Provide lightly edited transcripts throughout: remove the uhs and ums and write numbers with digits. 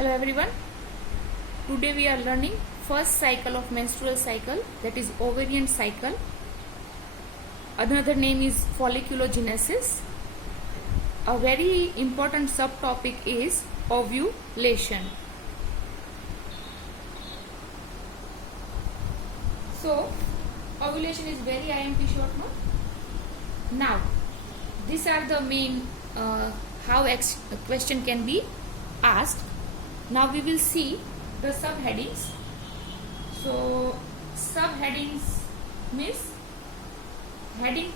Hello everyone. Today we are learning first cycle of menstrual cycle, that is ovarian cycle. Another name is folliculogenesis. A very important subtopic is ovulation. So ovulation is very IMP short note. Now these are the main how question can be asked. Now we will see the subheadings. So subheadings means heading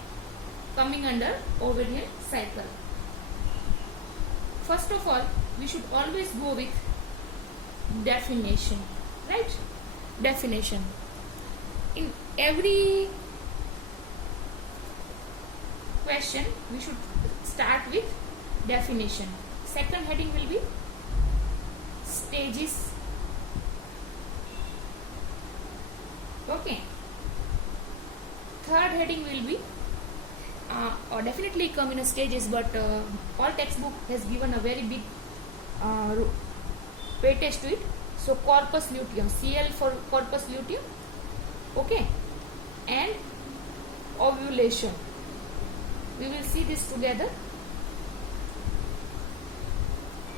coming under ovarian cycle. First of all, we should always go with definition, right? Definition. In every question, we should start with definition. Second heading will be stages. Okay. Third heading will be or definitely come in a stages, but all textbook has given a very big weightage to it. So corpus luteum, CL for corpus luteum. Okay, and ovulation. We will see this together.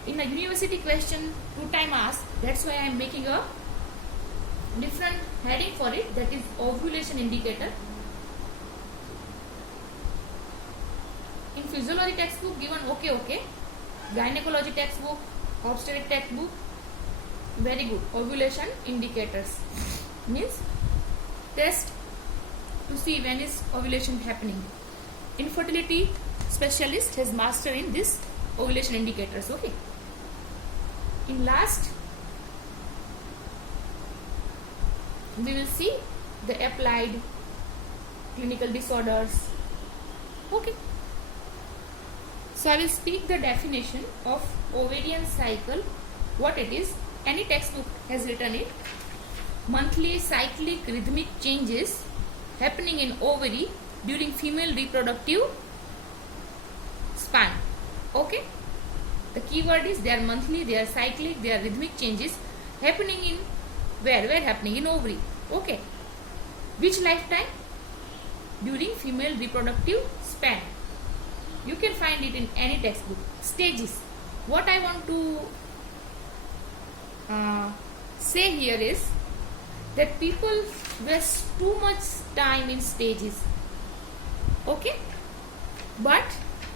In a university question, 2 times asked, that's why I am making a different heading for it, that is ovulation indicator. In physiology textbook given okay. Gynecology textbook, obstetric textbook, very good. Ovulation indicators means test to see when is ovulation happening. Infertility specialist has mastered in this ovulation indicators. Okay. In last, we will see the applied clinical disorders. Okay. So I will speak the definition of ovarian cycle, what it is. Any textbook has written it. Monthly cyclic rhythmic changes happening in ovary during female reproductive span. Okay. The keyword is they are monthly, they are cyclic, they are rhythmic changes happening in where happening in ovary. Okay. Which lifetime? During female reproductive span. You can find it in any textbook. Stages. What I want to say here is that people waste too much time in stages. Okay. But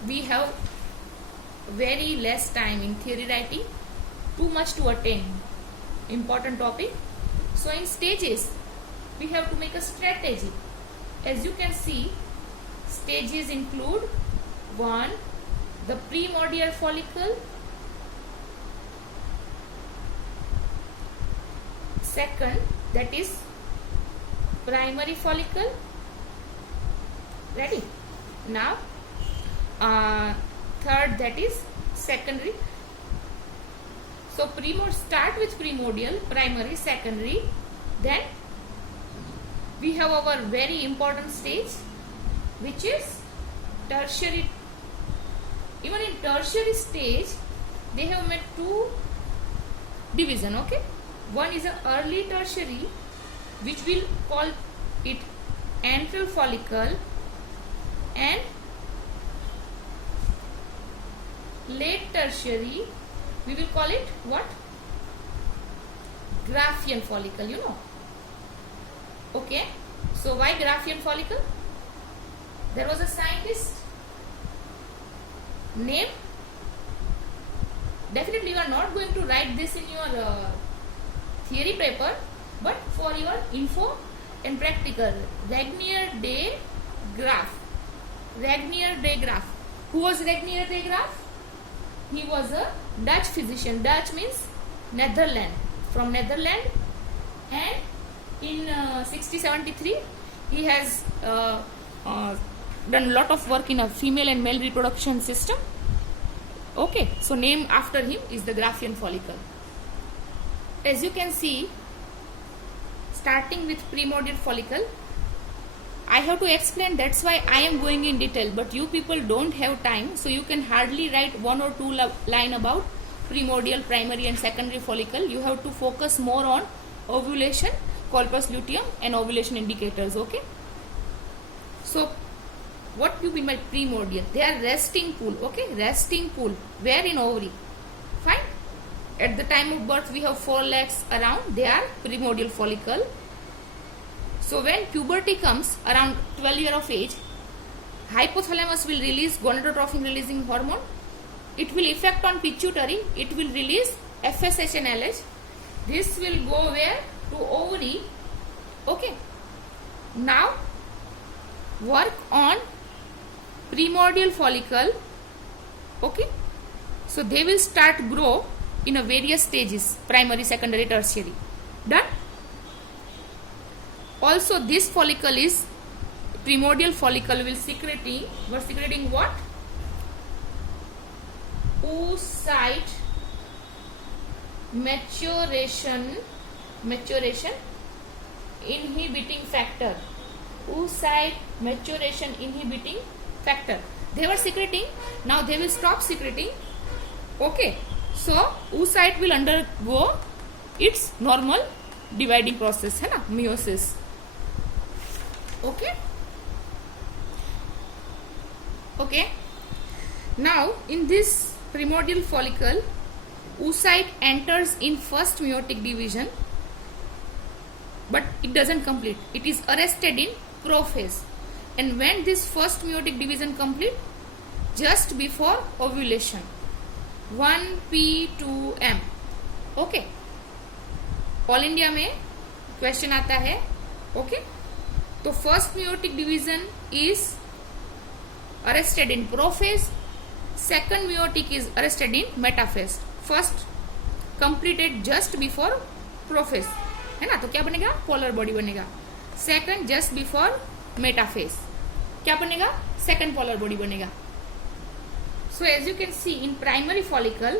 we have very less time in theory writing, too much to attain. Important topic. So in stages, we have to make a strategy. As you can see, stages include 1. The primordial follicle. Second, that is primary follicle. Ready? Now, third, that is secondary. So start with primordial, primary, secondary. Then we have our very important stage, which is tertiary. Even in tertiary stage, they have made 2 division. Okay, one is an early tertiary, which will call it antral follicle, and late tertiary, we will call it what? Graafian follicle, you know. Okay, so why Graafian follicle? There was a scientist name. Definitely you are not going to write this in your theory paper, but for your info and practical. Regnier de Graaf. Regnier de Graaf. Who was Regnier de Graaf? He was a Dutch physician. Dutch means Netherlands. From Netherlands, and in 1673 he has done a lot of work in a female and male reproduction system. Okay, so name after him is the Graafian follicle. As you can see, starting with primordial follicle, I have to explain, that's why I am going in detail, but you people don't have time, so you can hardly write 1 or 2 line about primordial, primary and secondary follicle, you have to focus more on ovulation, corpus luteum and ovulation indicators. Okay, so what you mean by primordial? They are resting pool. Okay, resting pool where in ovary. Fine. At the time of birth we have 4 legs around, they are primordial follicle. So when puberty comes around 12 years of age, hypothalamus will release gonadotrophin releasing hormone. It will affect on pituitary, it will release FSH and LH. This will go where? To ovary. Okay, now work on primordial follicle. Okay, so they will start grow in a various stages, primary, secondary, tertiary. Done. Also this follicle is primordial follicle will secreting what? Oocyte maturation inhibiting factor. Oocyte maturation inhibiting factor. They were secreting, now they will stop secreting. Okay, so oocyte will undergo its normal dividing process, है ना, meiosis. Okay. Okay. Now in this primordial follicle, oocyte enters in first meiotic division, but it doesn't complete. It is arrested in prophase. And when this first meiotic division complete, just before ovulation, 1p2m. Okay, all India में question आता है. Okay, तो first meiotic division is arrested in prophase, second meiotic is arrested in metaphase. First completed just before prophase, है ना, तो क्या बनेगा? Polar body बनेगा. सेकंड जस्ट बिफोर मेटाफेज, क्या बनेगा? सेकंड पोलर बॉडी बनेगा. So as you can see in primary follicle,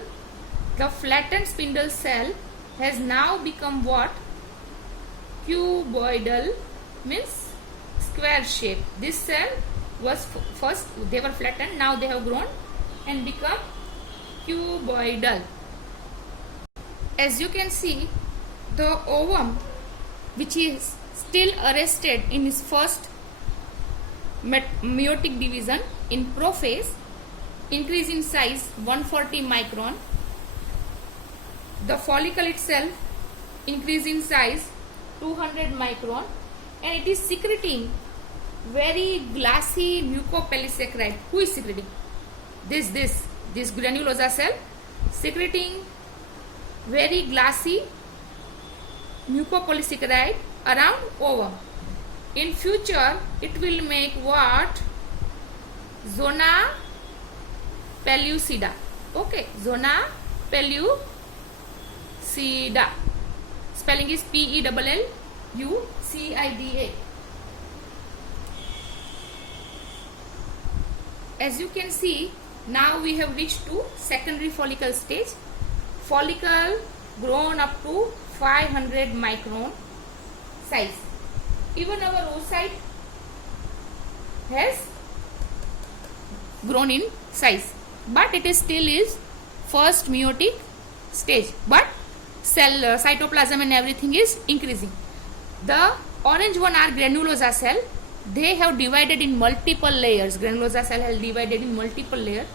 the flattened spindle cell has now become what? Cuboidal, means square shape. This cell was first they were flattened, now they have grown and become cuboidal. As you can see, the ovum, which is still arrested in its first meiotic division in prophase, increase in size 140 micron. The follicle itself increase in size 200 micron, and it is secreting very glassy mucopolysaccharide. Who is secreting? This granulosa cell secreting very glassy mucopolysaccharide around ovum. In future it will make what? Zona pellucida. Okay, zona pellucida. Spelling is P-E-L-L-U-C-I-D-A. As you can see, now we have reached to secondary follicle stage. Follicle grown up to 500 micron size. Even our oocyte has grown in size, but it is still is first meiotic stage, but cell cytoplasm and everything is increasing. The orange one are granulosa cell. They have divided in multiple layers. Granulosa cell has divided in multiple layers,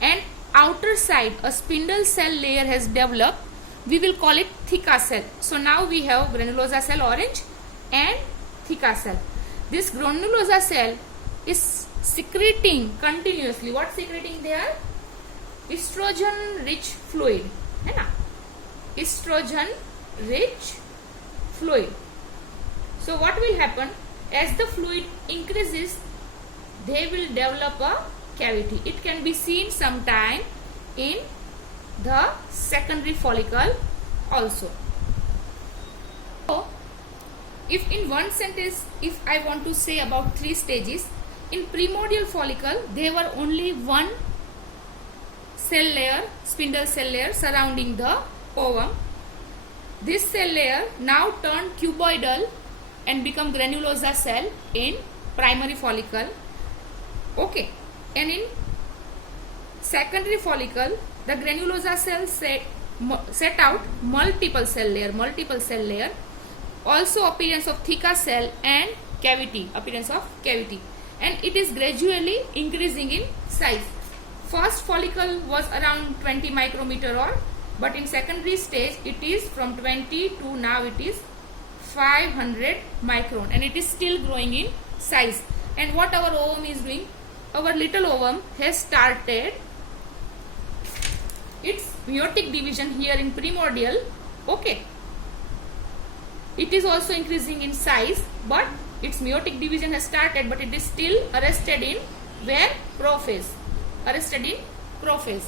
and outer side a spindle cell layer has developed. We will call it theca cell. So now we have granulosa cell orange and theca cell. This granulosa cell is secreting continuously. What secreting they are? Estrogen rich fluid, है ना? Estrogen rich fluid. So what will happen? As the fluid increases, they will develop a cavity. It can be seen sometime in the secondary follicle also. So if in one sentence, if I want to say about 3 stages, in primordial follicle there were only one cell layer, spindle cell layer surrounding the ovum. This cell layer now turned cuboidal and become granulosa cell in primary follicle. Okay, and in secondary follicle The granulosa cell set out multiple cell layer. Also appearance of theca cell and appearance of cavity, and it is gradually increasing in size. First follicle was around 20 micrometer or, but in secondary stage it is from 20 to now it is 500 micron, and it is still growing in size. And what our ovum is doing? Our little ovum has started its meiotic division here in primordial. Okay, it is also increasing in size, but its meiotic division has started, but it is still arrested in where? Prophase. Arrested in prophase.